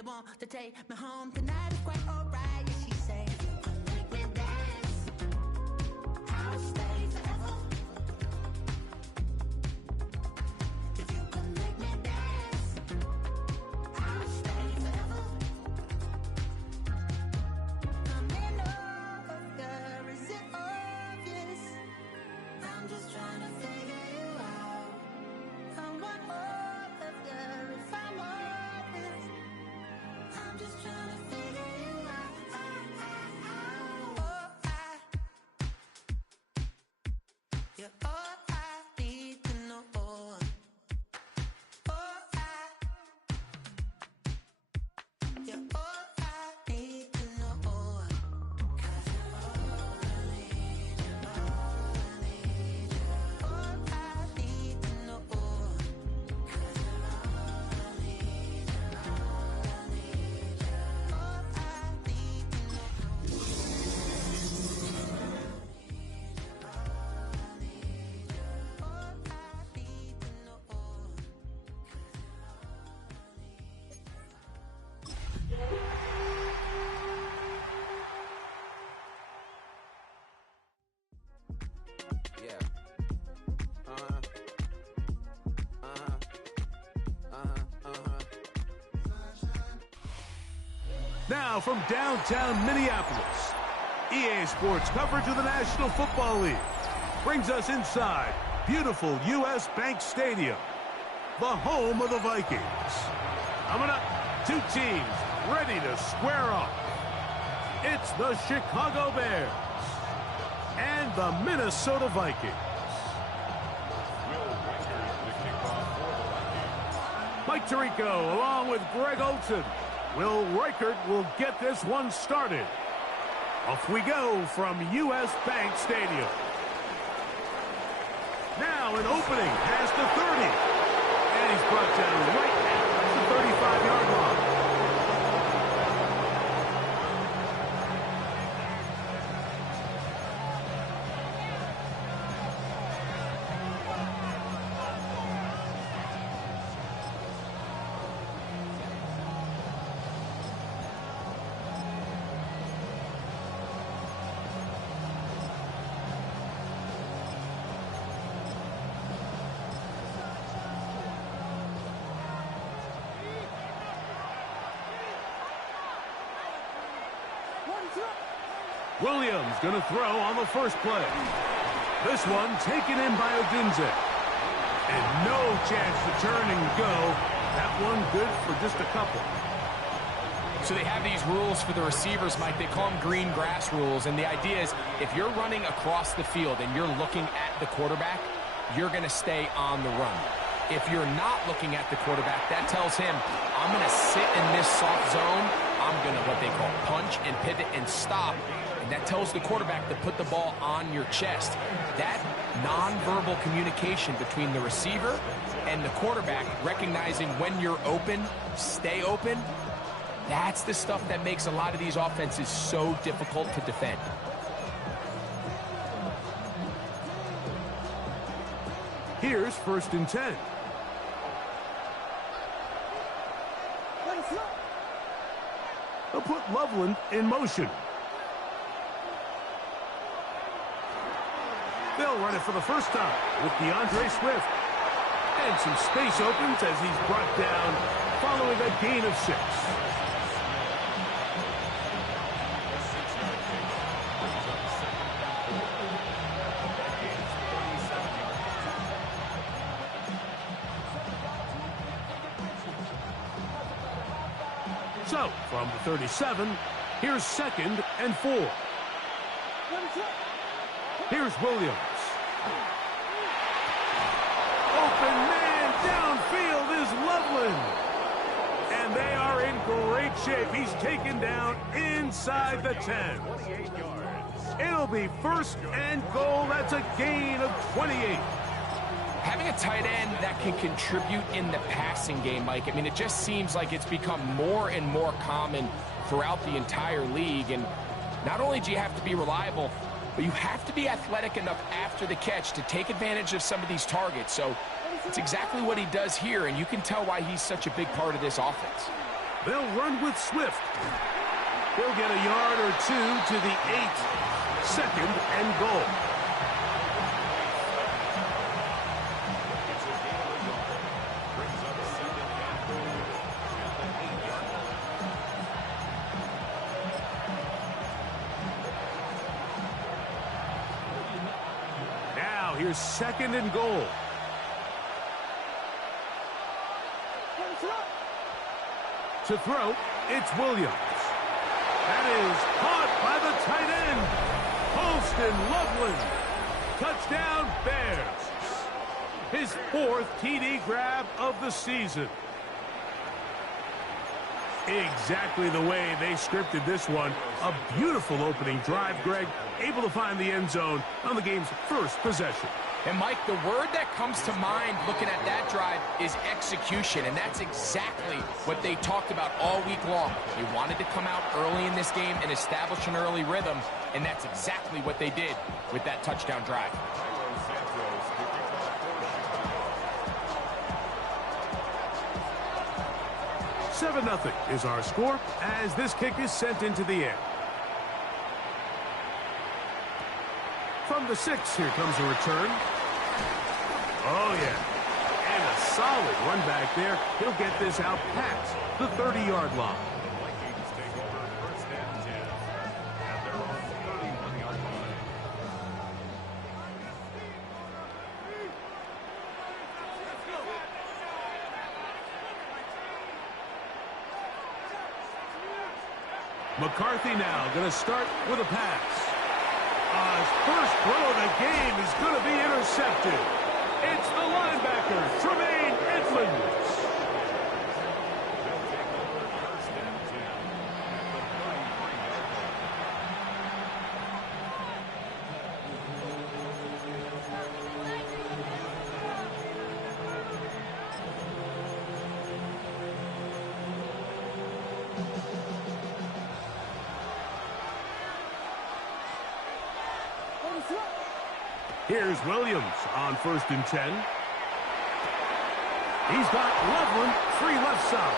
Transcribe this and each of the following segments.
They want to take me home tonight. It's quite alright. Yeah, she say, make me dance. I'll stay forever. If you can make me dance, I'll stay forever. I'm in over, is it obvious? I'm just trying to figure you out. I want all of you if I'm honest. I'm just trying to figure you out. You're all I need to know. You're all I need to know. 'Cause you're all I need, you're all I need, you're all I need to know. 'Cause you're all I need, you're all I need, you're all I need to know. Yeah. Now from downtown Minneapolis, EA Sports coverage of the National Football League brings us inside beautiful U.S. Bank Stadium, the home of the Vikings. Coming up, two teams ready to square off. It's the Chicago Bears and the Minnesota Vikings. Mike Tirico along with Greg Olson. Will Reichert will get this one started. Off we go from U.S. Bank Stadium. Now an opening past the 30. And he's brought down right at the 35-yard line. Williams going to throw on the first play. This one taken in by Odunze. And no chance to turn and go. That one good for just a couple. So they have these rules for the receivers, Mike. They call them green grass rules. And the idea is if you're running across the field and you're looking at the quarterback, you're going to stay on the run. If you're not looking at the quarterback, that tells him, I'm going to sit in this soft zone. I'm going to what they call punch and pivot and stop. And that tells the quarterback to put the ball on your chest. That nonverbal communication between the receiver and the quarterback, recognizing when you're open, stay open, that's the stuff that makes a lot of these offenses so difficult to defend. Here's 1st and 10. They'll put Loveland in motion. They'll run it for the first time with DeAndre Swift. And some space opens as he's brought down following a gain of 6. So, from the 37, here's 2nd and 4. Here's Williams. Open man downfield is Loveland. And they are in great shape. He's taken down inside the 10. It'll be 1st and goal. That's a gain of 28. Having a tight end that can contribute in the passing game, Mike, I mean, it just seems like it's become more and more common throughout the entire league. And not only do you have to be reliable, but you have to be athletic enough after the catch to take advantage of some of these targets. So it's exactly what he does here, and you can tell why he's such a big part of this offense. They'll run with Swift. He'll get a yard or two to the 8. 2nd and goal. Now here's 2nd and goal. To throw, it's Williams. That is caught by the tight end. Holston Loveland. Touchdown, Bears. His 4th TD grab of the season. Exactly the way they scripted this one. A beautiful opening drive, Greg. Able to find the end zone on the game's first possession. And, Mike, the word that comes to mind looking at that drive is execution, and that's exactly what they talked about all week long. They wanted to come out early in this game and establish an early rhythm, and that's exactly what they did with that touchdown drive. Seven 0 is our score as this kick is sent into the air. From the 6, here comes a return. Oh, yeah. And a solid run back there. He'll get this out past the 30-yard line. McCarthy now going to start with a pass. His first throw of the game is going to be intercepted. It's the linebacker, Tremaine Edmonds. Here's Williams on 1st and 10. He's got Loveland free left side.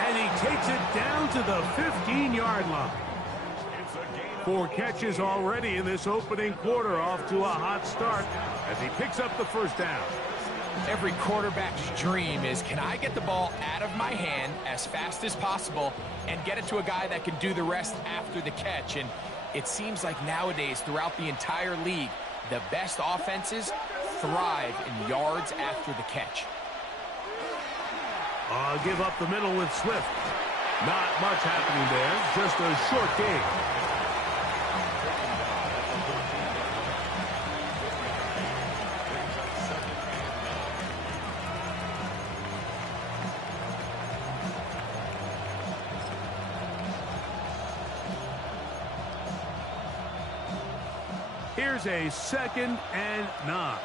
And he takes it down to the 15-yard line. 4 catches already in this opening quarter, off to a hot start as he picks up the first down. Every quarterback's dream is, can I get the ball out of my hand as fast as possible and get it to a guy that can do the rest after the catch? And it seems like nowadays, throughout the entire league, the best offenses thrive in yards after the catch. Give up the middle with Swift. Not much happening there, just a short game. Here's a 2nd and 9.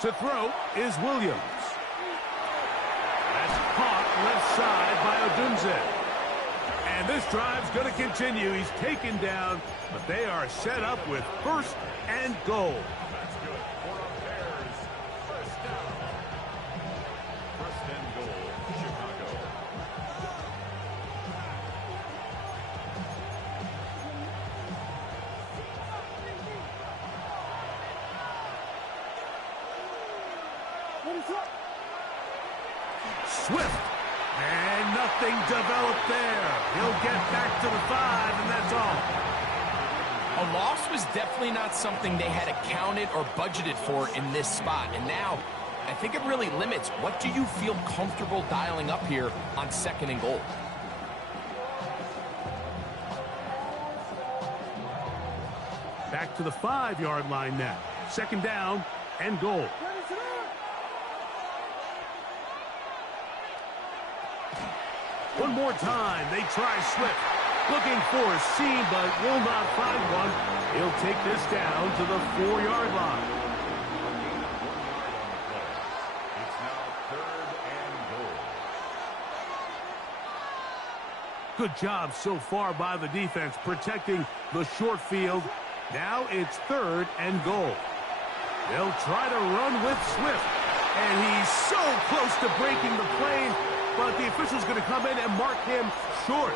To throw is Williams. That's caught left side by Odunze. And this drive's going to continue. He's taken down, but they are set up with 1st and goal. That's good. For the Bears, 1st down. 1st and goal, Chicago. Swift. And nothing developed there. He'll get back to the 5, and that's all. A loss was definitely not something they had accounted or budgeted for in this spot. And now, I think it really limits what do you feel comfortable dialing up here on 2nd and goal. Back to the 5-yard line now. 2nd down and goal. One more time, they try Swift. Looking for a seam, but will not find one. He'll take this down to the 4-yard line. It's now 3rd and goal. Good job so far by the defense protecting the short field. Now it's 3rd and goal. They'll try to run with Swift. And he's so close to breaking the plane, but the official's going to come in and mark him short.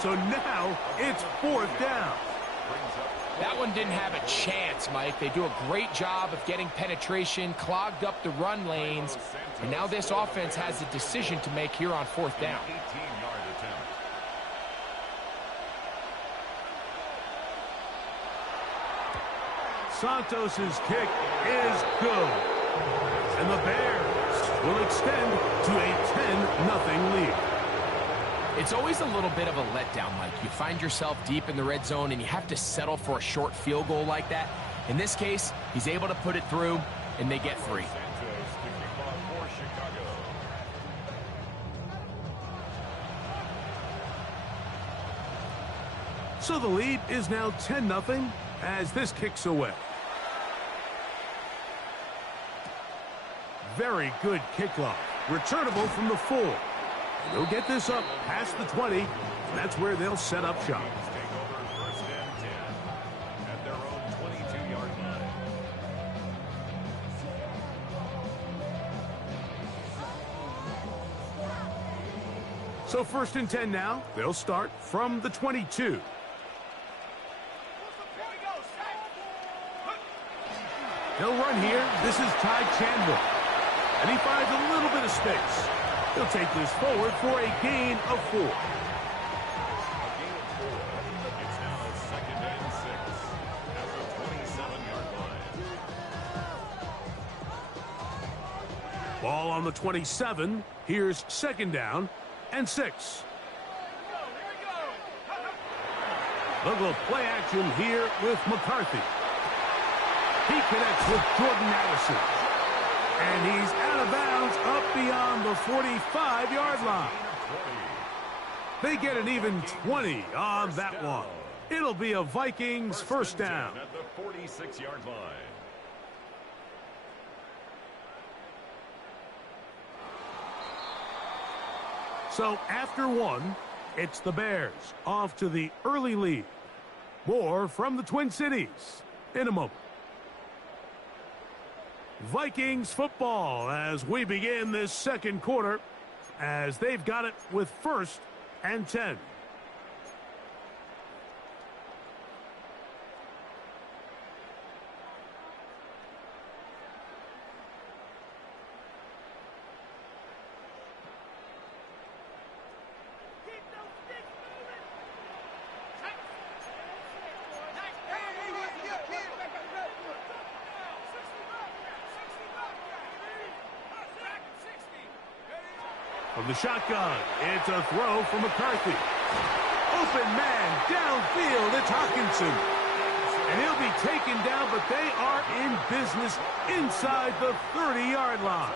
So now it's 4th down. That one didn't have a chance, Mike. They do a great job of getting penetration, clogged up the run lanes, and now this offense has a decision to make here on 4th down. 18-yard attempt. Santos's kick is good. And the Bears will extend to a 10-0 lead. It's always a little bit of a letdown, Mike. You find yourself deep in the red zone, and you have to settle for a short field goal like that. In this case, he's able to put it through, and they get 3. Santos to kick off for Chicago. So the lead is now 10-0 as this kicks away. Very good kickoff. Returnable from the 4. They'll get this up past the 20. And that's where they'll set up shop. Take over 1st and 10 at their own 22-yard line. So 1st and 10 now. They'll start from the 22. They'll run here. This is Ty Chandler. And he finds a little bit of space. He'll take this forward for a gain of 4. A gain of 4. It's now 2nd and 6 at the 27-yard line. Ball on the 27. Here's 2nd down and 6. They'll go play action here with McCarthy. He connects with Jordan Addison. And he's out of bounds up beyond the 45-yard line. They get an even 20 on that one. It'll be a Vikings 1st down. At the 46-yard line. So after 1, it's the Bears off to the early lead. More from the Twin Cities in a moment. Vikings football as we begin this 2nd quarter as they've got it with 1st and 10. From the shotgun, it's a throw from McCarthy. Open man downfield, it's Hawkinson. And he'll be taken down, but they are in business inside the 30-yard line.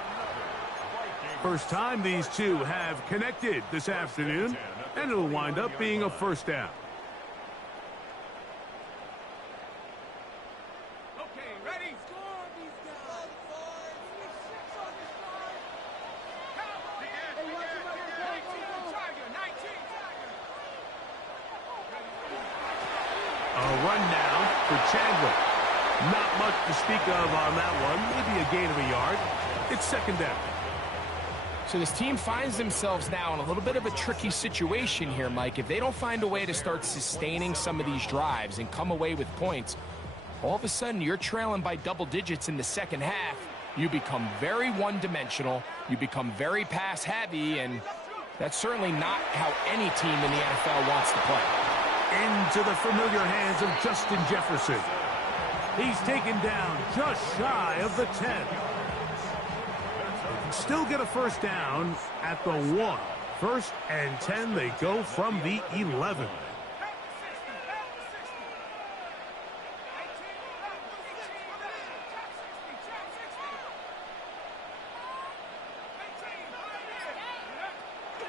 First time these two have connected this afternoon, and it'll wind up being a 1st down. A run now for Chandler. Not much to speak of on that one. Maybe a gain of a yard. It's 2nd down. So this team finds themselves now in a little bit of a tricky situation here, Mike. If they don't find a way to start sustaining some of these drives and come away with points, all of a sudden you're trailing by double digits in the 2nd half. You become very one-dimensional. You become very pass-heavy, and that's certainly not how any team in the NFL wants to play. Into the familiar hands of Justin Jefferson. He's taken down just shy of the 10. They can still get a 1st down at the 1. 1st and 10, they go from the 11.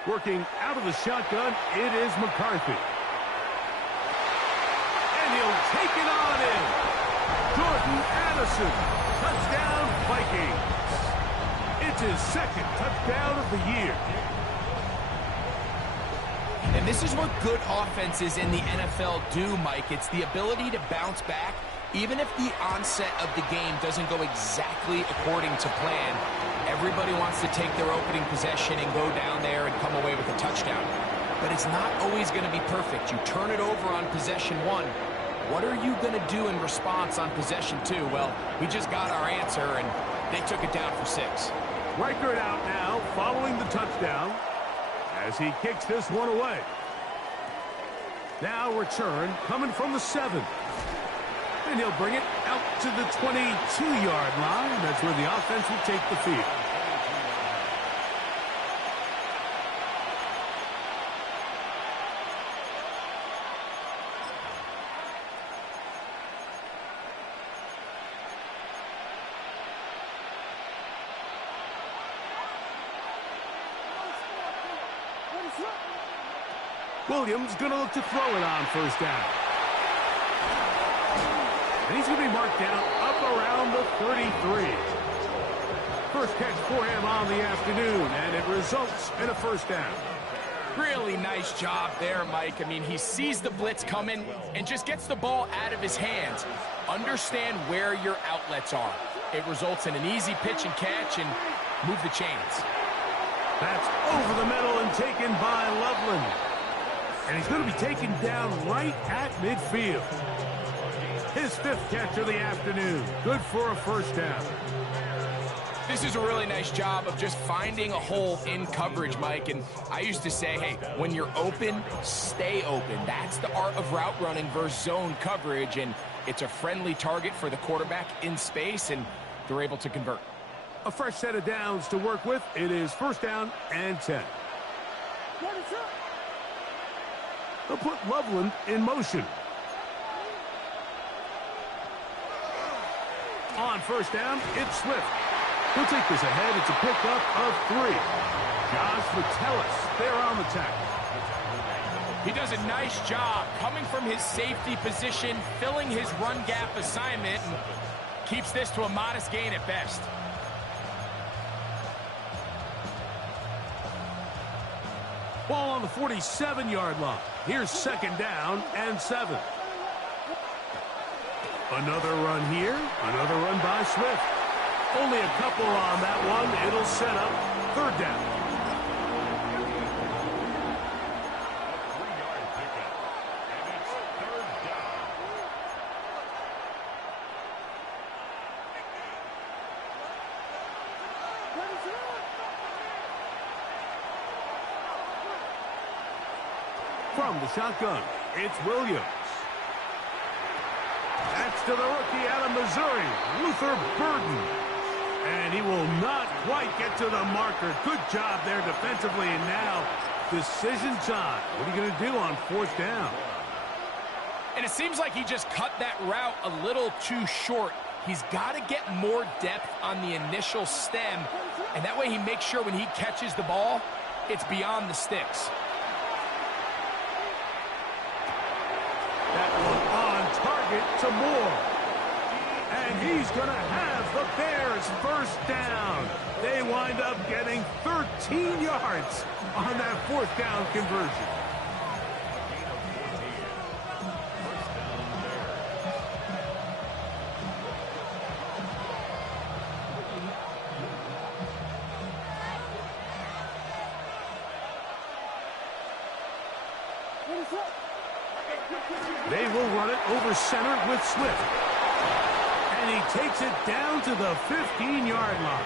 Working out of the shotgun, it is McCarthy. And he'll take it on in. Jordan Addison, touchdown Vikings. It's his 2nd touchdown of the year. And this is what good offenses in the NFL do, Mike. It's the ability to bounce back, even if the onset of the game doesn't go exactly according to plan. Everybody wants to take their opening possession and go down there and come away with a touchdown. But it's not always going to be perfect. You turn it over on possession 1. What are you going to do in response on possession 2? Well, we just got our answer, and they took it down for 6. Record out now following the touchdown as he kicks this one away. Now return coming from the 7. And he'll bring it out to the 22-yard line. That's where the offense will take the field. Williams going to look to throw it on first down. And he's going to be marked down up around the 33. First catch for him on the afternoon, and it results in a first down. Really nice job there, Mike. I mean, he sees the blitz coming and just gets the ball out of his hands. Understand where your outlets are. It results in an easy pitch and catch and move the chains. That's over the middle and taken by Loveland. And he's going to be taken down right at midfield. His 5th catch of the afternoon. Good for a first down. This is a really nice job of just finding a hole in coverage, Mike. And I used to say, hey, when you're open, stay open. That's the art of route running versus zone coverage. And it's a friendly target for the quarterback in space, and they're able to convert. A fresh set of downs to work with. It is first down and 10. They'll put Loveland in motion. On first down, it's Swift. He'll take this ahead. It's a pickup of 3. Josh Vitellis there on the tackle. He does a nice job coming from his safety position, filling his run gap assignment, and keeps this to a modest gain at best. Ball on the 47-yard line. Here's second down and 7. Another run here. Another run by Swift. Only a couple on that one. It'll set up third down. A 3-yard pickup. And it's third down. From the shotgun, it's Williams. That's to the rookie out of Missouri, Luther Burden. And he will not quite get to the marker. Good job there defensively, and now decision time. What are you going to do on fourth down? And it seems like he just cut that route a little too short. He's got to get more depth on the initial stem, and that way he makes sure when he catches the ball, it's beyond the sticks. That one on target to Moore. And he's going to have the Bears first down. They wind up getting 13 yards on that fourth down conversion. They will run it over center with Swift. And he takes it down to the 15-yard line.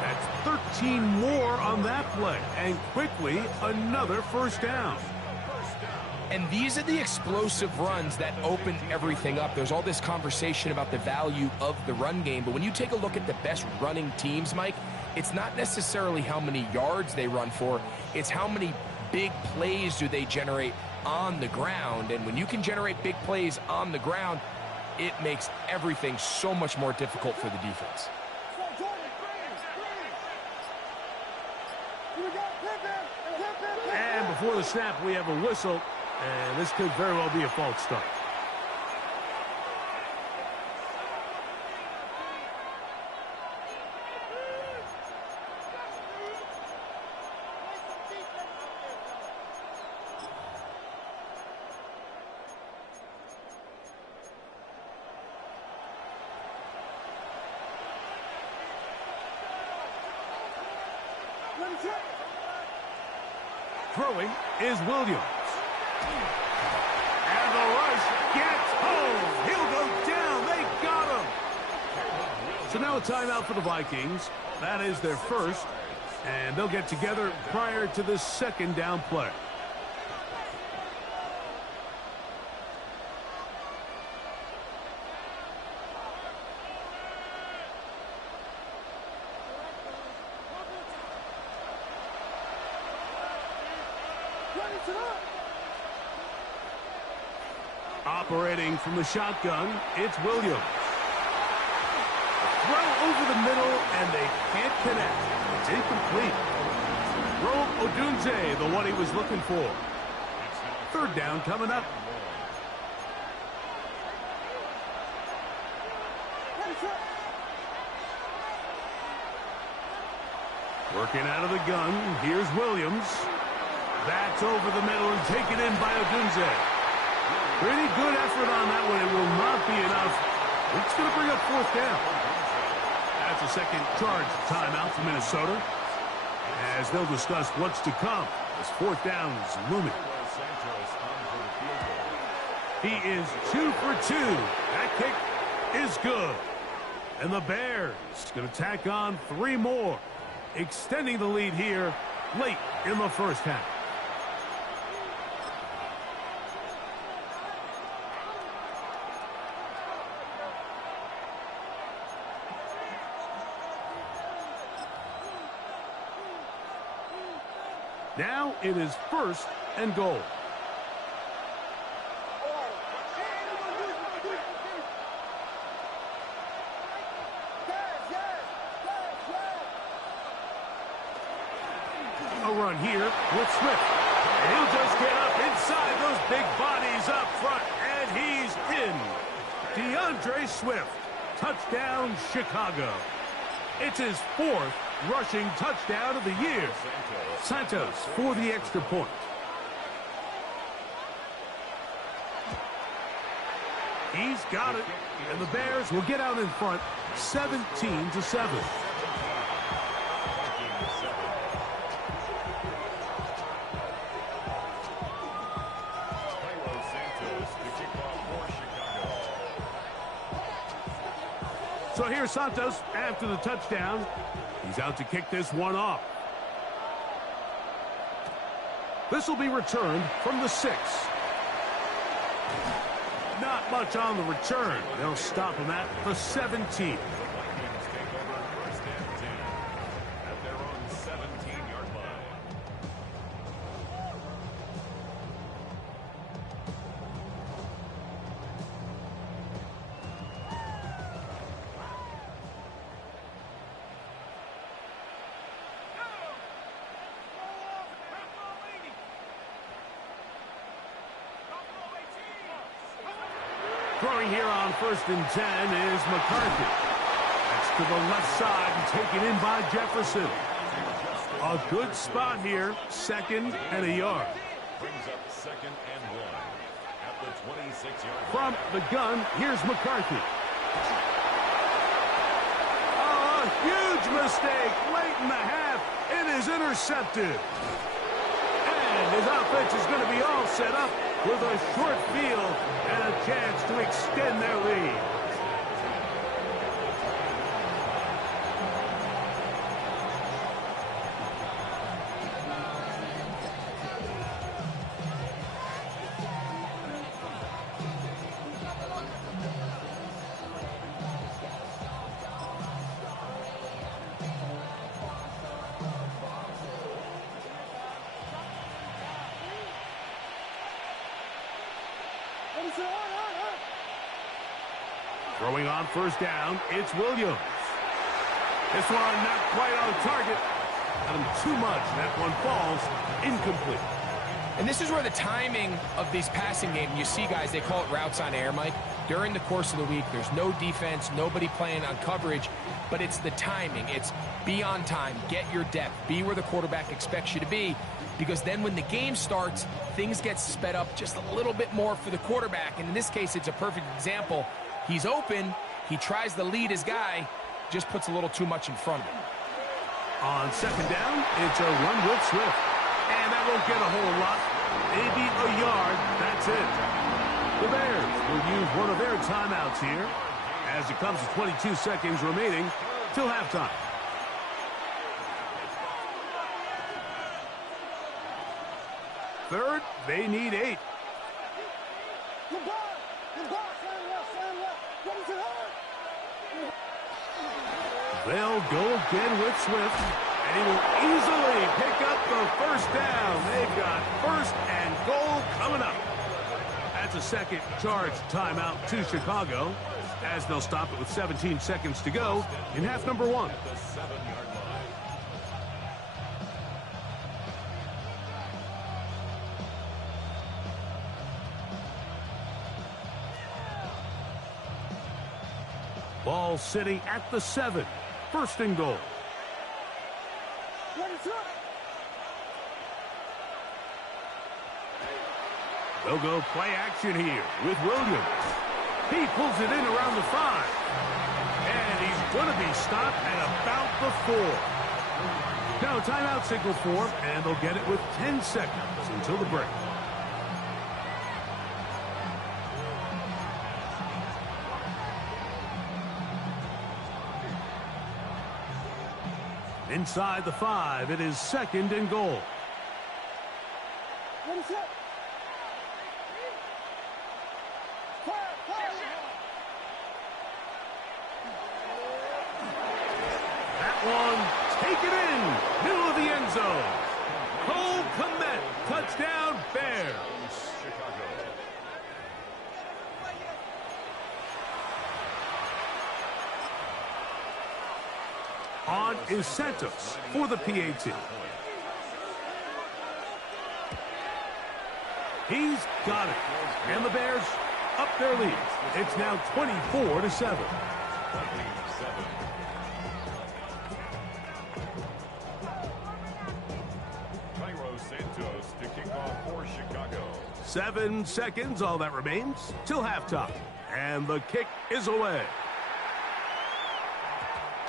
That's 13 more on that play. And quickly, another first down. And these are the explosive runs that open everything up. There's all this conversation about the value of the run game, but when you take a look at the best running teams, Mike, it's not necessarily how many yards they run for, it's how many big plays do they generate on the ground. And when you can generate big plays on the ground, it makes everything so much more difficult for the defense. And before the snap, we have a whistle, and this could very well be a false start. Throwing is Williams. And the rush gets home. He'll go down. They got him. So now a timeout for the Vikings. That is their first. And they'll get together prior to the second down play. Operating from the shotgun, it's Williams. Throw over the middle, and they can't connect. It's incomplete. Rome Odunze, the one he was looking for. Third down coming up. Working out of the gun, here's Williams. That's over the middle and taken in by Odunze. Pretty good effort on that one. It will not be enough. It's going to bring up fourth down. That's a second charge timeout for Minnesota, as they'll discuss what's to come as fourth down is looming. He is 2 for 2. That kick is good. And the Bears going to tack on 3 more, extending the lead here late in the first half. Now it is first and goal. A run here with Swift. And he'll just get up inside those big bodies up front, and he's in. DeAndre Swift, touchdown Chicago. It's his 4th rushing touchdown of the year. Santos for the extra point. He's got it, and the Bears will get out in front 17-7. So here's Santos after the touchdown. He's out to kick this one off. This will be returned from the 6. Not much on the return. They'll stop him at the 17. Throwing here on 1st and 10 is McCarthy. That's to the left side and taken in by Jefferson. A good spot here, 2nd and a yard. Brings up 2nd and 1 at the 26-yard line. From the gun, here's McCarthy. Oh, a huge mistake late in the half. It is intercepted. And his offense is going to be all set up with a short field and a chance to extend their lead. Throwing on 1st down, it's Williams. This one not quite on target. Got him too much. That one falls incomplete. And this is where the timing of these passing games, you see, guys, they call it routes on air, Mike. During the course of the week, there's no defense, nobody playing on coverage, but it's the timing. It's be on time, get your depth, be where the quarterback expects you to be, because then when the game starts, things get sped up just a little bit more for the quarterback. And in this case, it's a perfect example. He's open, he tries to lead his guy, just puts a little too much in front of him. On second down, it's a run with Swift. And that won't get a whole lot. Maybe a yard. That's it. The Bears will use one of their timeouts here as it comes to 22 seconds remaining till halftime. Third, they need 8. They'll go again with Swift, and he will easily pick up the first down. They've got first and goal coming up. That's a second charge timeout to Chicago, as they'll stop it with 17 seconds to go in half number 1. Ball sitting at the 7. First and goal. They'll go play action here with Williams. He pulls it in around the 5. And he's going to be stopped at about the 4. Now timeout signal form, and they'll get it with 10 seconds until the break. Inside the 5, it is second and goal. That one, take it in, middle of the end zone. Cole Kmet, touchdown, Bears. On is Santos for the PAT. He's got it. And the Bears up their lead. It's now 24-7. Santos to kick off for Chicago. 7 seconds, all that remains, till halftime. And the kick is away.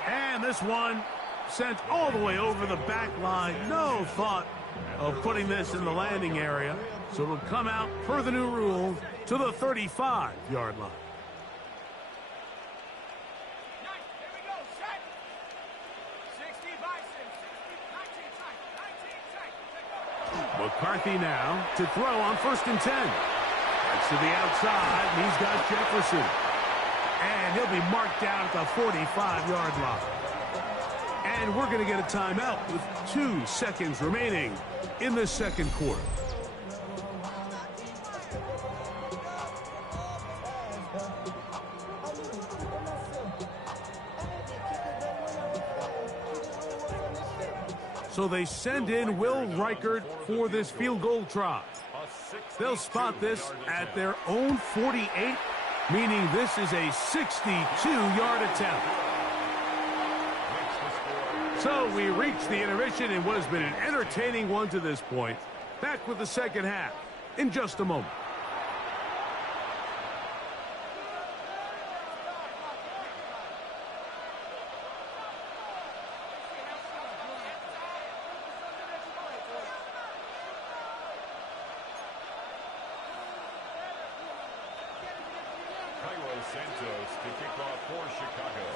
And this one sent all the way over the back line. No thought of putting this in the landing area. So it'll come out, per the new rule, to the 35-yard line. McCarthy now to throw on 1st and 10. That's to the outside, and he's got Jefferson. And he'll be marked down at the 45-yard line. And we're going to get a timeout with 2 seconds remaining in the second quarter. So they send in Will Reichert for this field goal try. They'll spot this at their own 48, meaning this is a 62-yard attempt. So we reach the intermission in what has been an entertaining one to this point. Back with the second half in just a moment.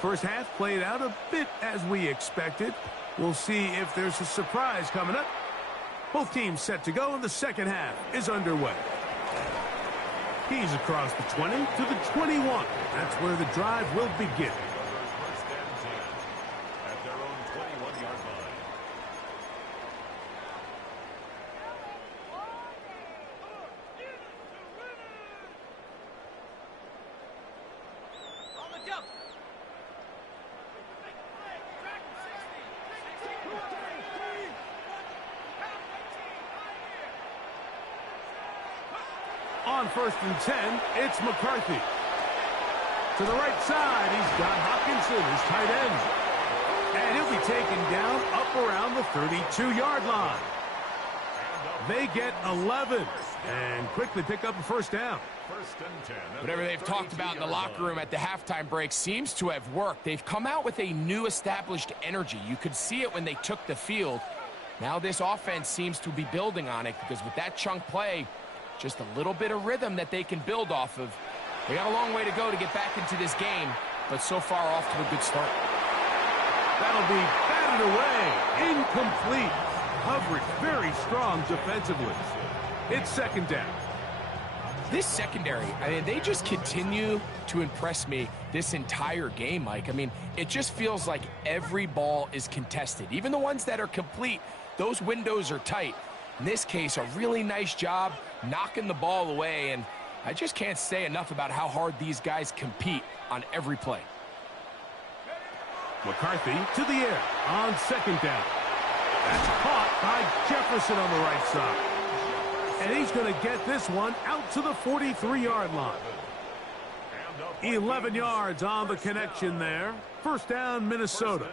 First half played out a bit as we expected. We'll see if there's a surprise coming up. Both teams set to go, and the second half is underway. He's across the 20 to the 21. That's where the drive will begin. First and 10 at their own 21-yard line. On 1st and 10, it's McCarthy. To the right side, he's got Hopkinson, his tight end. And he'll be taken down up around the 32-yard line. They get 11 and quickly pick up a first down. First and 10. Whatever they've talked about in the locker room at the halftime break seems to have worked. They've come out with a new established energy. You could see it when they took the field. Now this offense seems to be building on it because with that chunk play, just a little bit of rhythm that they can build off of. They got a long way to go to get back into this game, but so far off to a good start. That'll be batted away. Incomplete. Coverage very strong defensively. It's second down. This secondary, I mean, they just continue to impress me this entire game, Mike. I mean, it just feels like every ball is contested. Even the ones that are complete, those windows are tight. In this case, a really nice job knocking the ball away, and I just can't say enough about how hard these guys compete on every play. McCarthy to the air on second down. That's caught by Jefferson on the right side. And he's going to get this one out to the 43-yard line. 11 yards on the connection there. First down, Minnesota.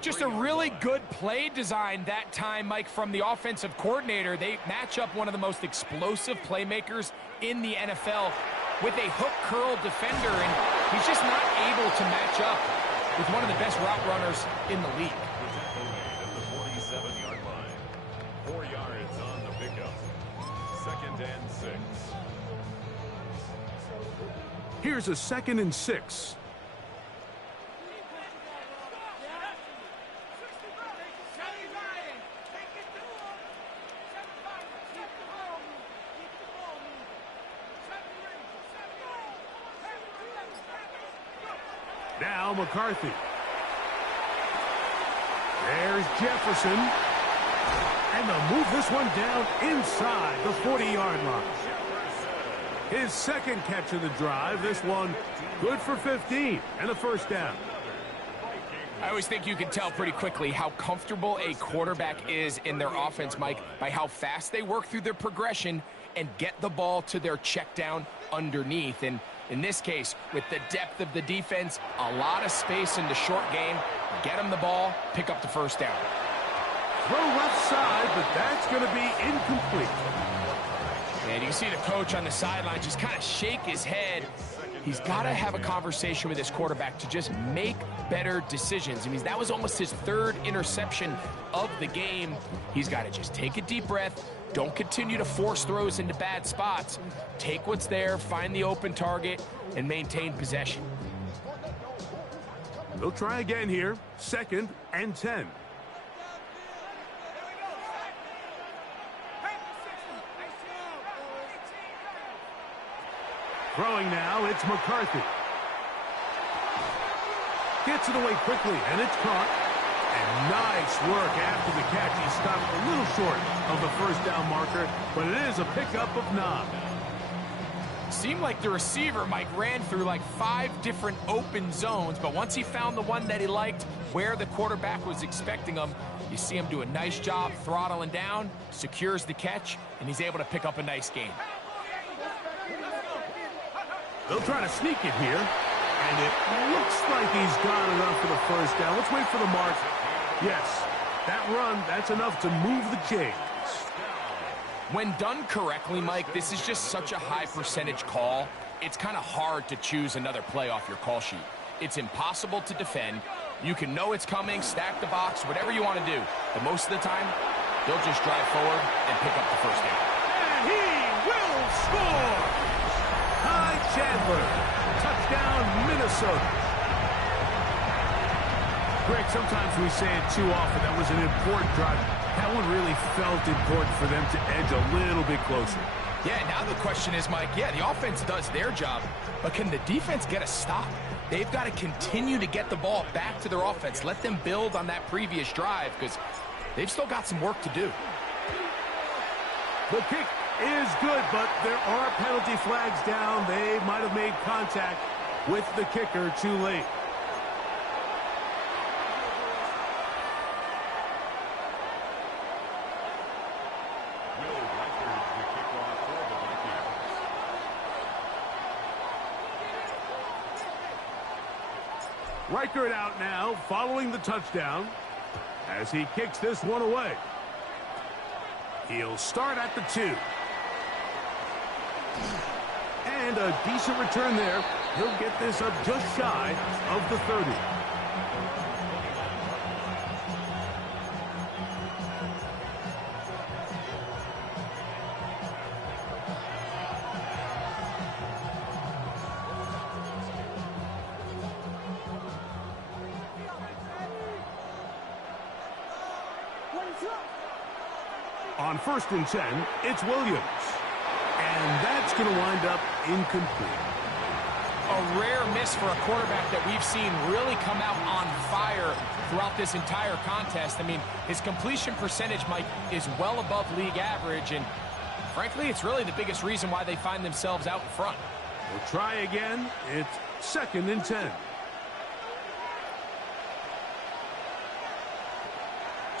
Just a really good play design that time, Mike, from the offensive coordinator. They match up one of the most explosive playmakers in the NFL with a hook curl defender, and he's just not able to match up with one of the best route runners in the league. At the 47-yard line. 4 yards on the pickup. Second and 6. Here's a 2nd and 6. Now McCarthy. There's Jefferson. And they'll move this one down inside the 40-yard line. His second catch of the drive. This one good for 15 and a first down. I always think you can tell pretty quickly how comfortable a quarterback is in their offense, Mike, by how fast they work through their progression and get the ball to their check down underneath. And in this case, with the depth of the defense, a lot of space in the short game, get them the ball, pick up the first down. Throw left side, but that's going to be incomplete. And you see the coach on the sideline just kind of shake his head. He's got to have a conversation with his quarterback to just make better decisions. I mean, that was almost his third interception of the game. He's got to just take a deep breath. Don't continue to force throws into bad spots. Take what's there, find the open target, and maintain possession. They'll try again here. 2nd and 10. Throwing now, it's McCarthy. Gets it away quickly, and it's caught. And nice work after the catch. He stopped a little short of the first down marker, but it is a pickup of 9. Seemed like the receiver, Mike, ran through like 5 different open zones, but once he found the one that he liked, where the quarterback was expecting him, you see him do a nice job throttling down, secures the catch, and he's able to pick up a nice gain. They'll try to sneak it here, and it looks like he's got enough for the first down. Let's wait for the mark. Yes, that run, that's enough to move the chains. When done correctly, Mike, this is just such a high percentage call. It's kind of hard to choose another play off your call sheet. It's impossible to defend. You can know it's coming, stack the box, whatever you want to do. But most of the time, they'll just drive forward and pick up the first down. And he will score! Ty Chandler, touchdown, Minnesota. Greg, sometimes we say it too often. That was an important drive. That one really felt important for them to edge a little bit closer. Yeah, now the question is, Mike, yeah, the offense does their job, but can the defense get a stop? They've got to continue to get the ball back to their offense. Let them build on that previous drive because they've still got some work to do. The kick is good, but there are penalty flags down. They might have made contact with the kicker too late. Reichert out now, following the touchdown, as he kicks this one away. He'll start at the 2. And a decent return there. He'll get this up just shy of the 30. On 1st and 10, it's Williams. And that's going to wind up incomplete. A rare miss for a quarterback that we've seen really come out on fire throughout this entire contest. I mean, his completion percentage, Mike, is well above league average, and frankly, it's really the biggest reason why they find themselves out in front. We'll try again. It's 2nd and 10.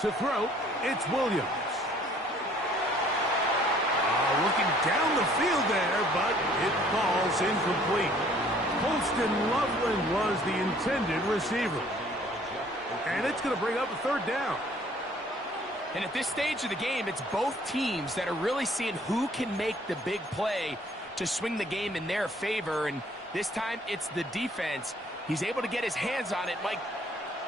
To throw, it's Williams. Looking down the field there, but it falls incomplete. Holston Loveland was the intended receiver. And it's going to bring up a 3rd down. And at this stage of the game, it's both teams that are really seeing who can make the big play to swing the game in their favor. And this time, it's the defense. He's able to get his hands on it. Mike,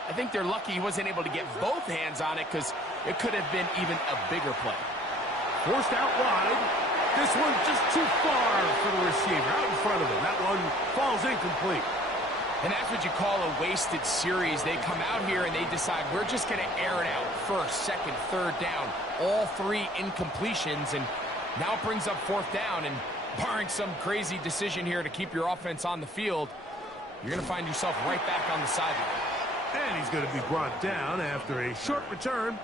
I think they're lucky he wasn't able to get both hands on it because it could have been even a bigger play. Forced out wide. This one's just too far for the receiver. Out in front of him. That one falls incomplete. And that's what you call a wasted series. They come out here and they decide we're just going to air it out. 1st, 2nd, 3rd down. All 3 incompletions. And now it brings up 4th down. And barring some crazy decision here to keep your offense on the field, you're going to find yourself right back on the sideline. And he's going to be brought down after a short return.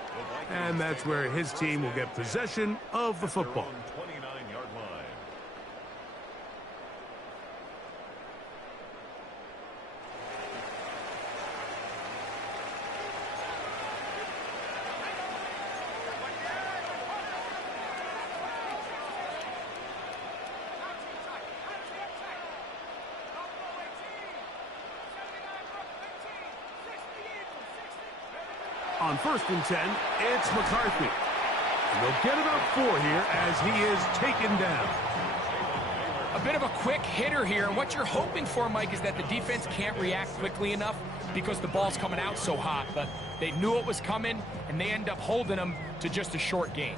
And that's where his team will get possession of the football. 29-yard line. On 1st and 10, it's McCarthy. And they'll get about 4 here as he is taken down. A bit of a quick hitter here, and what you're hoping for, Mike, is that the defense can't react quickly enough because the ball's coming out so hot. But they knew it was coming, and they end up holding them to just a short gain.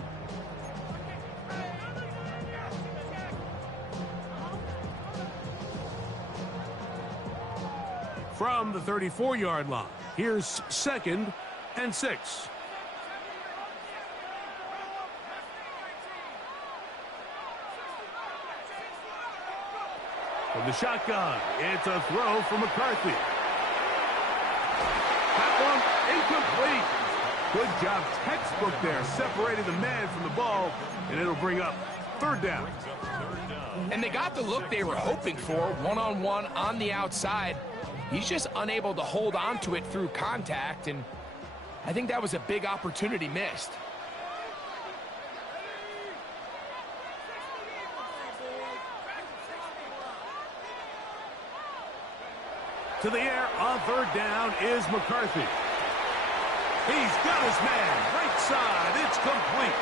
From the 34-yard line, here's 2nd and 6. From the shotgun, it's a throw for McCarthy. That one incomplete. Good job, textbook there, separating the man from the ball, and it'll bring up 3rd down. And they got the look they were hoping for, one-on-one on the outside. He's just unable to hold on to it through contact, and I think that was a big opportunity missed. To the air on 3rd down is McCarthy. He's got his man, right side, it's complete.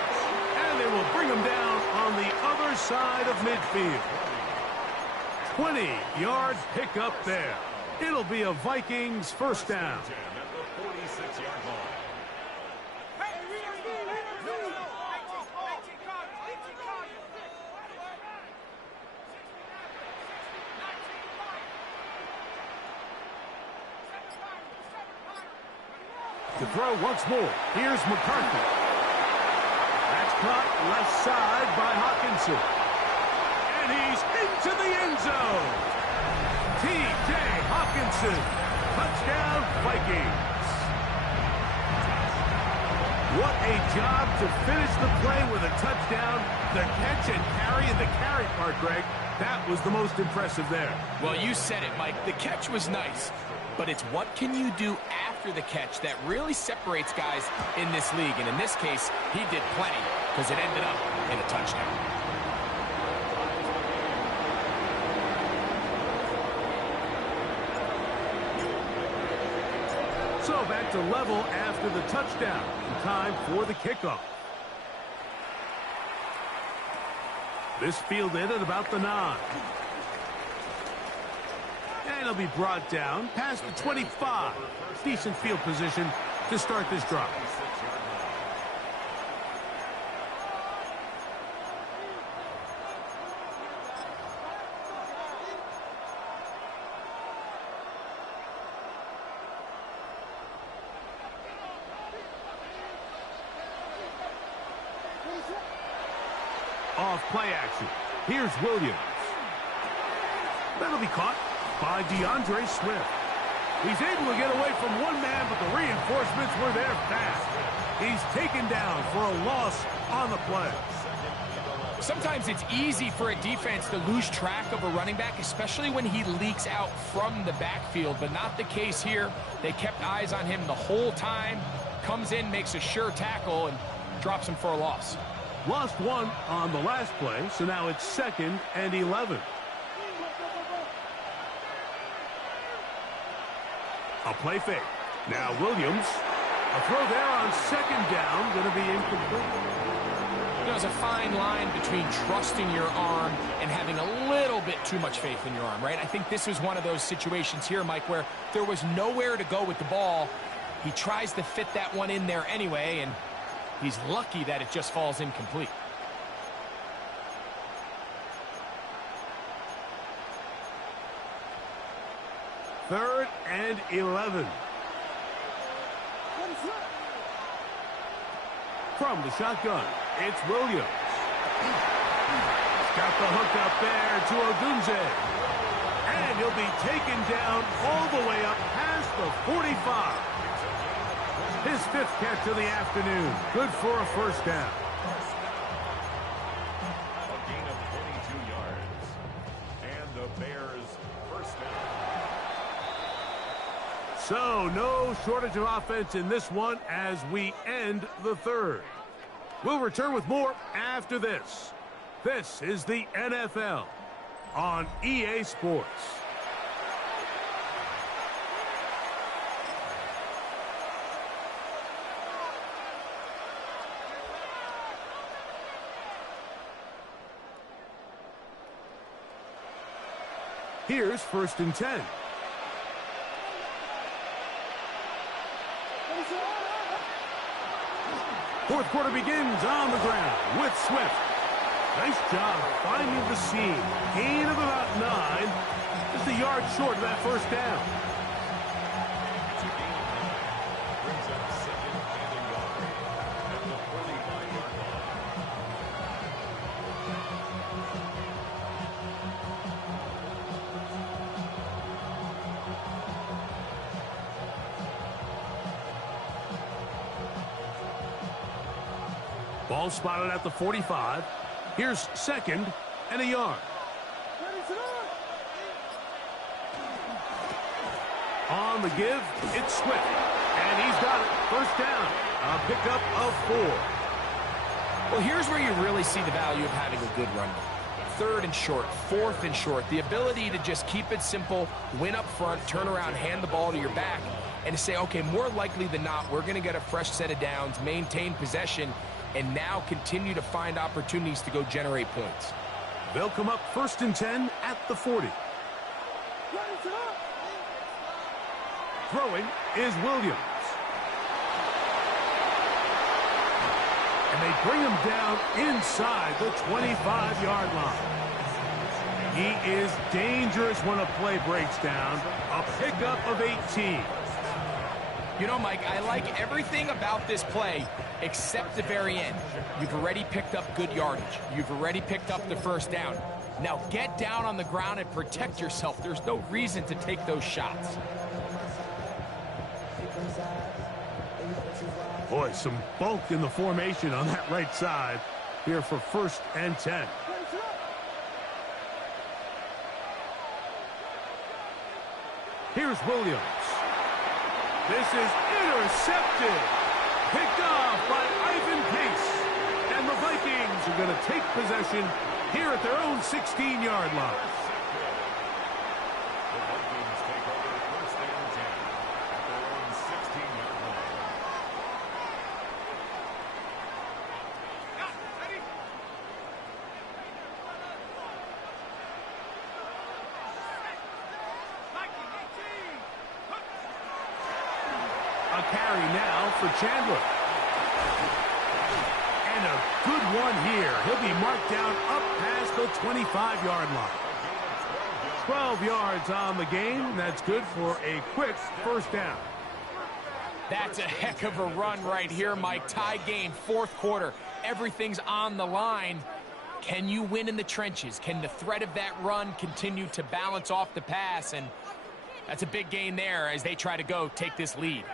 And they will bring him down on the other side of midfield. 20-yard pickup there. It'll be a Vikings 1st down. At the 46-yard line. To throw once more, here's McCarthy. That's caught left side by Hawkinson. And he's into the end zone. T.J. Hawkinson, touchdown Vikings. What a job to finish the play with a touchdown. The catch and carry, and the carry part, Greg, that was the most impressive there. Well, you said it, Mike. The catch was nice, but it's what can you do after the catch that really separates guys in this league. And in this case, he did plenty because it ended up in a touchdown. So back to level after the touchdown. Time for the kickoff. This fielded at about the 9. And he'll be brought down past the 25. Decent field position to start this drive. Off play action. Here's Williams. That'll be caught by DeAndre Swift. He's able to get away from one man, but the reinforcements were there fast. He's taken down for a loss on the play. Sometimes it's easy for a defense to lose track of a running back, especially when he leaks out from the backfield, but not the case here. They kept eyes on him the whole time. Comes in, makes a sure tackle, and drops him for a loss. Lost one on the last play, so now it's 2nd and 11. A play fake. Now Williams. A throw there on 2nd down, going to be incomplete. There's a fine line between trusting your arm and having a little bit too much faith in your arm, right? I think this was one of those situations here, Mike, where there was nowhere to go with the ball. He tries to fit that one in there anyway, and he's lucky that it just falls incomplete. Third and 11. From the shotgun, it's Williams. Got the hook up there to Odunze. And he'll be taken down all the way up past the 45. His 5th catch of the afternoon. Good for a first down. A gain of 22 yards. And the Bears first down. So, no shortage of offense in this one as we end the 3rd. We'll return with more after this. This is the NFL on EA Sports. Here's 1st and 10. Fourth quarter begins on the ground with Swift. Nice job finding the seam. Gain of about 9. Just a yard short of that first down. It's a gain of 9. Brings up 2nd and a yard at the 45-yard line. Ball spotted at the 45. Here's 2nd and a yard. On the give, it's Swift. And he's got it. First down. A pickup of 4. Well, here's where you really see the value of having a good run. 3rd and short, 4th and short. The ability to just keep it simple, win up front, turn around, hand the ball to your back, and to say, okay, more likely than not, we're going to get a fresh set of downs, maintain possession, and now continue to find opportunities to go generate points. They'll come up 1st and 10 at the 40. Throwing is Williams. And they bring him down inside the 25-yard line. He is dangerous when a play breaks down. A pickup of 18. You know, Mike, I like everything about this play except the very end. You've already picked up good yardage. You've already picked up the first down. Now get down on the ground and protect yourself. There's no reason to take those shots. Boy, some bulk in the formation on that right side here for 1st and 10. Here's Williams. This is intercepted. Picked off by Ivan Pace. And the Vikings are going to take possession here at their own 16-yard line. The Vikings take over 1st and 10 at their own 16-yard line. carry now for Chandler. And a good one here. He'll be marked down up past the 25-yard line. 12 yards on the game. That's good for a quick first down. That's a heck of a run right here, Mike. Tie game, fourth quarter. Everything's on the line. Can you win in the trenches? Can the threat of that run continue to balance off the pass? And that's a big gain there as they try to take this lead.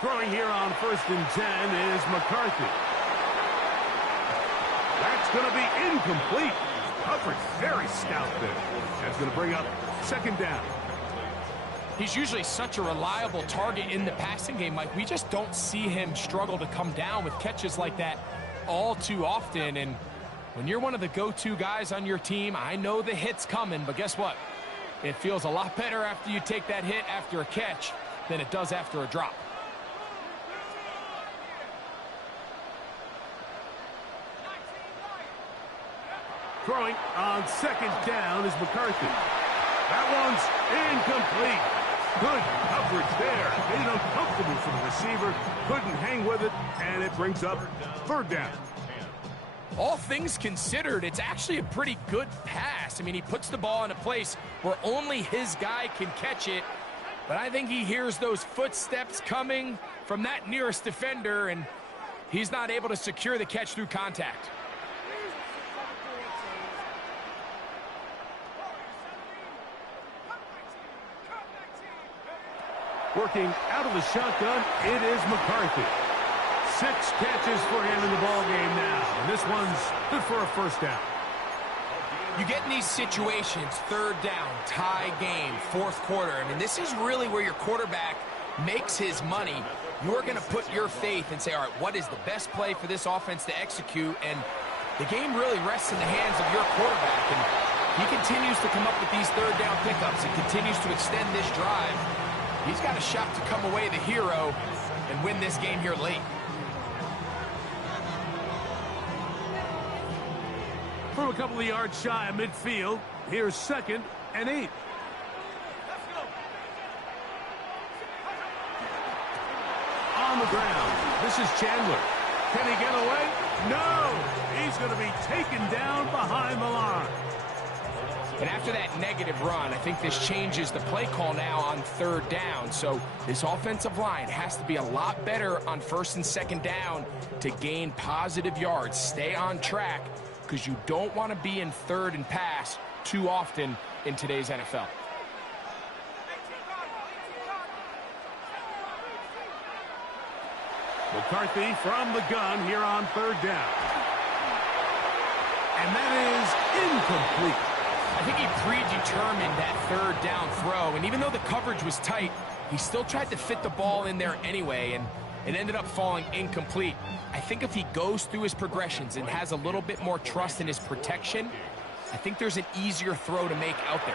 Throwing here on 1st and 10 is McCarthy. That's going to be incomplete. Coverage very stout there. That's going to bring up 2nd down. He's usually such a reliable target in the passing game, Mike. We just don't see him struggle to come down with catches like that all too often. And when you're one of the go-to guys on your team, I know the hit's coming, but guess what? It feels a lot better after you take that hit after a catch than it does after a drop. Throwing on 2nd down is McCarthy. That one's incomplete. Good coverage there. Made it uncomfortable for the receiver. Couldn't hang with it, and it brings up 3rd down. All things considered, it's actually a pretty good pass. I mean, he puts the ball in a place where only his guy can catch it. But I think he hears those footsteps coming from that nearest defender, and he's not able to secure the catch through contact. Working out of the shotgun, it is McCarthy. 6 catches for him in the ball game now. And this one's good for a 1st down. You get in these situations, 3rd down, tie game, 4th quarter. I mean, this is really where your quarterback makes his money. You're going to put your faith and say, all right, what is the best play for this offense to execute? And the game really rests in the hands of your quarterback. And he continues to come up with these 3rd down pickups and continues to extend this drive. He's got a shot to come away the hero and win this game here late. From a couple of yards shy of midfield, here's 2nd and 8. On the ground, this is Chandler. Can he get away? No! He's going to be taken down behind the line. And after that negative run, I think this changes the play call now on 3rd down. So this offensive line has to be a lot better on 1st and 2nd down to gain positive yards. Stay on track because you don't want to be in 3rd and pass too often in today's NFL. McCarthy from the gun here on 3rd down. And that is incomplete. I think he predetermined that 3rd down throw, and even though the coverage was tight, he still tried to fit the ball in there anyway, and it ended up falling incomplete. I think if he goes through his progressions and has a little bit more trust in his protection, I think there's an easier throw to make out there.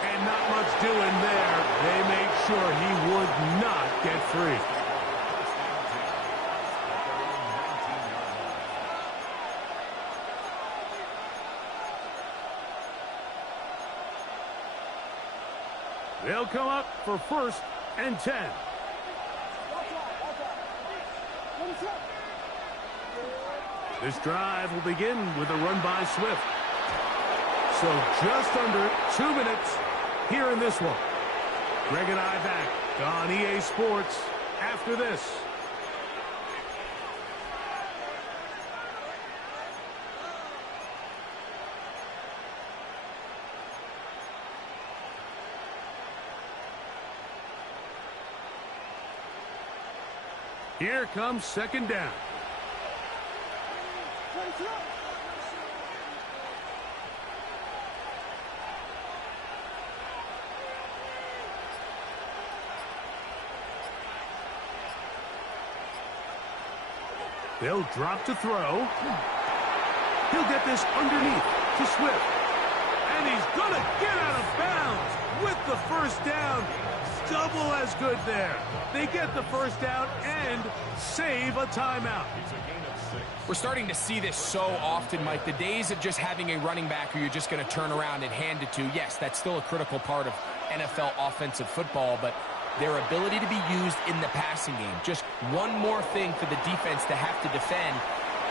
And not much doing there. They made sure he would not get free. They'll come up for 1st and 10. This drive will begin with a run by Swift. So just under 2 minutes here in this one. Greg and I back on EA Sports after this. Here comes 2nd down. They'll drop to throw. He'll get this underneath to Swift. And he's going to get out of bounds with the first down. Double as good there. They get the first down and save a timeout. We're starting to see this so often, Mike. The days of just having a running back who you're just going to turn around and hand it to, yes, that's still a critical part of NFL offensive football, but their ability to be used in the passing game, just one more thing for the defense to have to defend,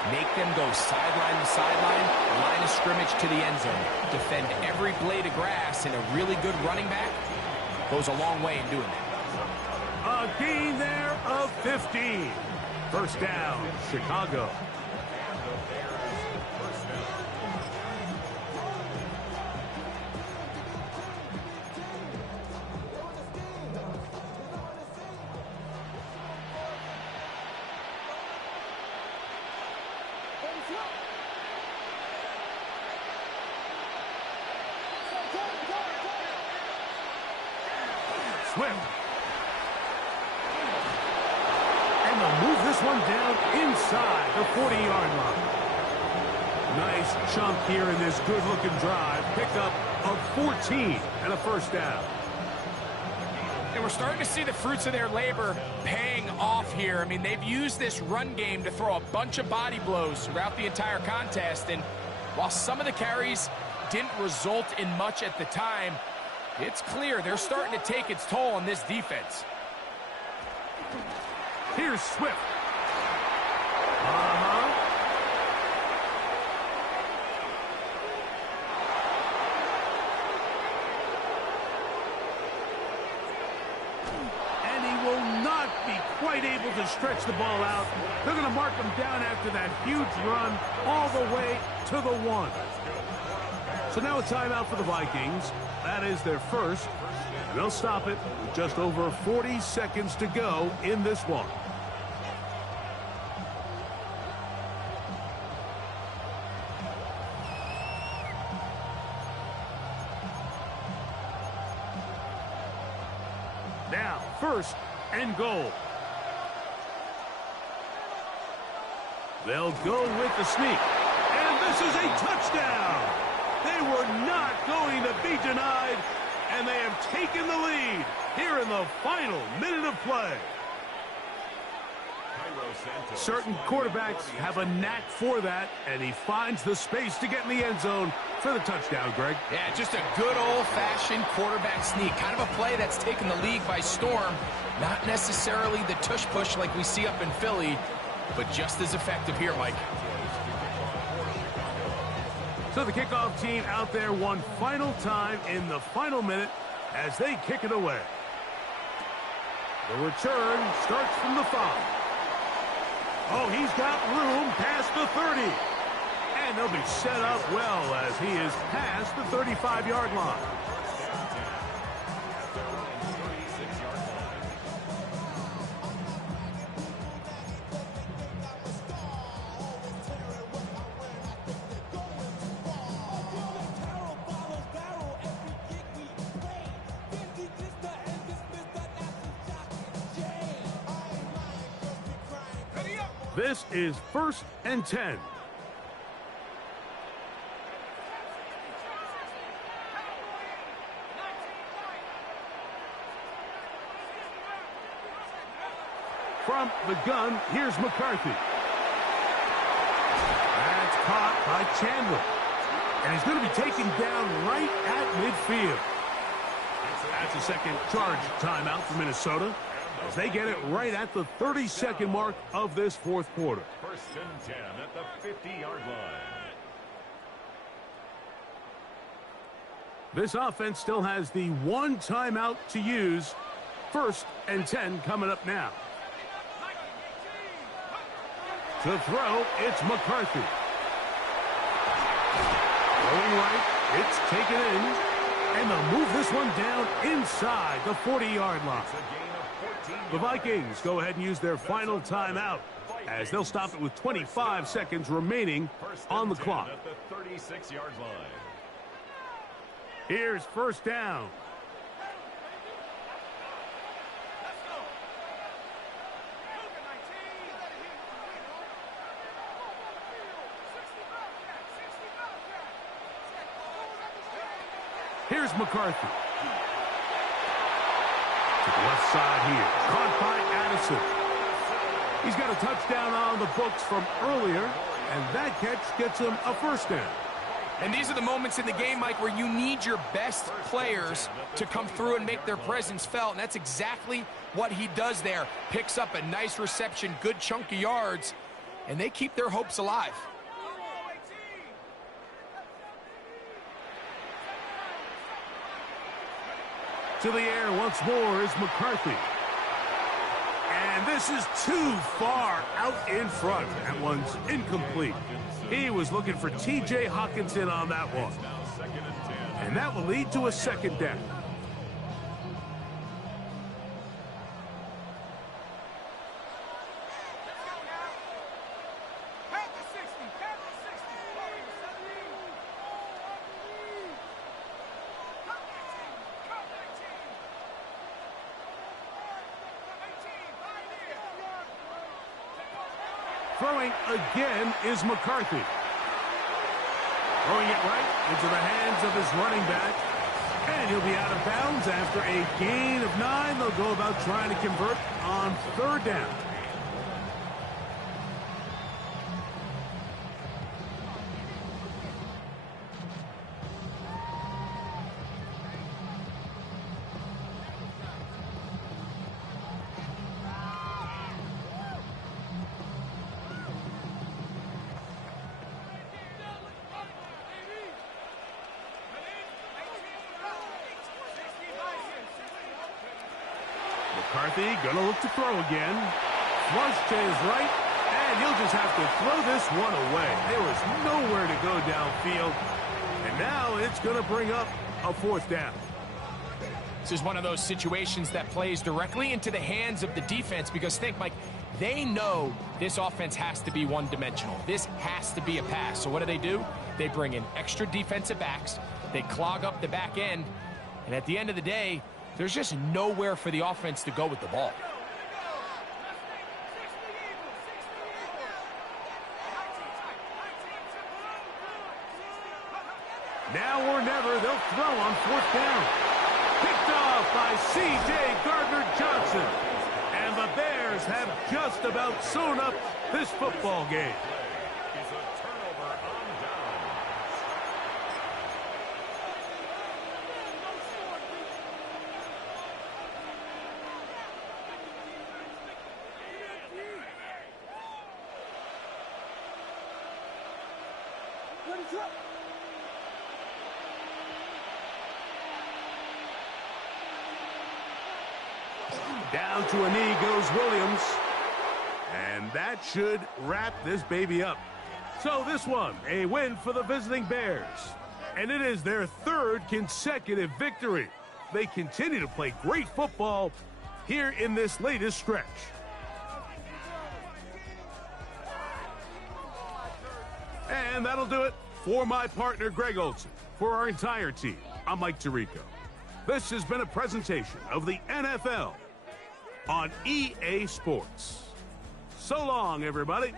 make them go sideline to sideline, line of scrimmage to the end zone, defend every blade of grass, and a really good running back goes a long way in doing that. A gain there of 15. First down, Chicago. Swift. And they'll move this one down inside the 40-yard line. Nice chunk here in this good-looking drive. Pickup of 14 and a first down. And we're starting to see the fruits of their labor paying off here. I mean, they've used this run game to throw a bunch of body blows throughout the entire contest. And while some of the carries didn't result in much at the time, it's clear they're starting to take its toll on this defense. Here's Swift. And he will not be quite able to stretch the ball out. They're going to mark him down after that huge run all the way to the 1. So now a timeout for the Vikings. That is their first. And they'll stop it with just over 40 seconds to go in this one. Now, first and goal. They'll go with the sneak. And this is a touchdown. They were not going to be denied, and they have taken the lead here in the final minute of play. Certain quarterbacks have a knack for that, and he finds the space to get in the end zone for the touchdown, Greg. Yeah, just a good old-fashioned quarterback sneak. Kind of a play that's taken the league by storm. Not necessarily the tush-push like we see up in Philly, but just as effective here, Mike. So the kickoff team out there one final time in the final minute as they kick it away. The return starts from the 5. Oh, he's got room past the 30. And they'll be set up well as he is past the 35-yard line. This is first and 10. From the gun, here's McCarthy. That's caught by Chandler. And he's going to be taken down right at midfield. That's a second charge timeout for Minnesota as they get it right at the 30-second mark of this fourth quarter. First and 10 at the 50-yard line. This offense still has the one timeout to use. First and 10 coming up now. To throw, it's McCarthy. Going right, it's taken in. And they'll move this one down inside the 40-yard line. The Vikings go ahead and use their final timeout as they'll stop it with 25 seconds remaining on the clock. At the 36-yard line. Here's first down. Here's McCarthy. To the left side here. Caught by Addison. He's got a touchdown on the books from earlier, and that catch gets him a first down. And these are the moments in the game, Mike, where you need your best players to come through and make their presence felt, and that's exactly what he does there. Picks up a nice reception, good chunk of yards, and they keep their hopes alive. To the air once more is McCarthy. And this is too far out in front. That one's incomplete. He was looking for T.J. Hockenson on that one. And that will lead to a second down. Throwing again is McCarthy. Throwing it right into the hands of his running back. And he'll be out of bounds after a gain of 9. They'll go about trying to convert on third down. McCarthy gonna look to throw again. Flush to his right, and he'll just have to throw this one away. There was nowhere to go downfield, and now it's gonna bring up a fourth down. This is one of those situations that plays directly into the hands of the defense, because think, Mike, they know this offense has to be one-dimensional. This has to be a pass. So what do? They bring in extra defensive backs. They clog up the back end, and at the end of the day, there's just nowhere for the offense to go with the ball. Now or never, they'll throw on fourth down. Picked off by C.J. Gardner-Johnson. And the Bears have just about sewn up this football game. Down to a knee goes Williams. And that should wrap this baby up. So this one, a win for the visiting Bears. And it is their third consecutive victory. They continue to play great football here in this latest stretch. And that'll do it for my partner, Greg Olson. For our entire team, I'm Mike Tirico. This has been a presentation of the NFL on EA Sports. So long, everybody.